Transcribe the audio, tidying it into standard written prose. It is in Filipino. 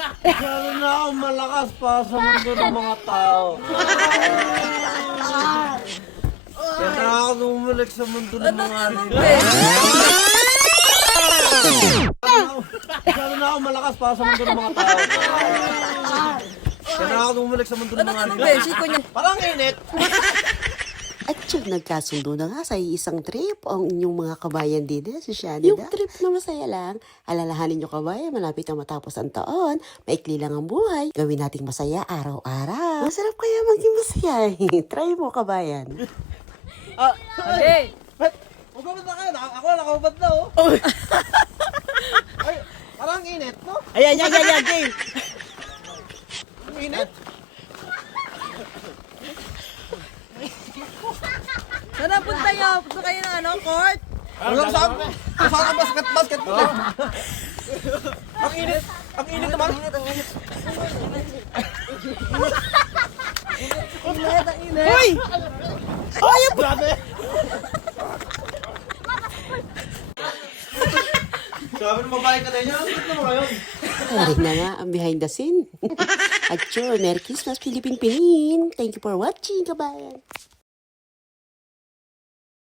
Lalo na ako malakas pa sa mundo ng mga tao. Kaya na ako bumalik sa mundo ng mga animal. Lalo na ako malakas pa sa mundo ng mga tao. Kaya na ako bumalik sa mundo ng mga animal. Parang init. At yun, nagkasundo na nga sa isang trip ang inyong mga kabayan din si Shani. Yung trip na masaya lang, alalahanin nyo kabayan, malapit na matapos ang taon, maikli lang ang buhay, gawin nating masaya araw-araw. Masarap kaya maging masaya. Try mo kabayan. Okay. Magubad na kayo. Ako na nakubad na oh. Ay, parang init no? Ayan, game. Ang init. Sana punta nyo. Punta kayo ng court. Walang saan. Saan ang basketball eh. Ang init. Ang init naman. Ang init. Uy! Ayop! Grabe. Sabi ng babae ka na yan. Ano mo ngayon? Aray na nga ang behind the scene. At yun, Merry Christmas, Philippine Pinin. Thank you for watching kabayan.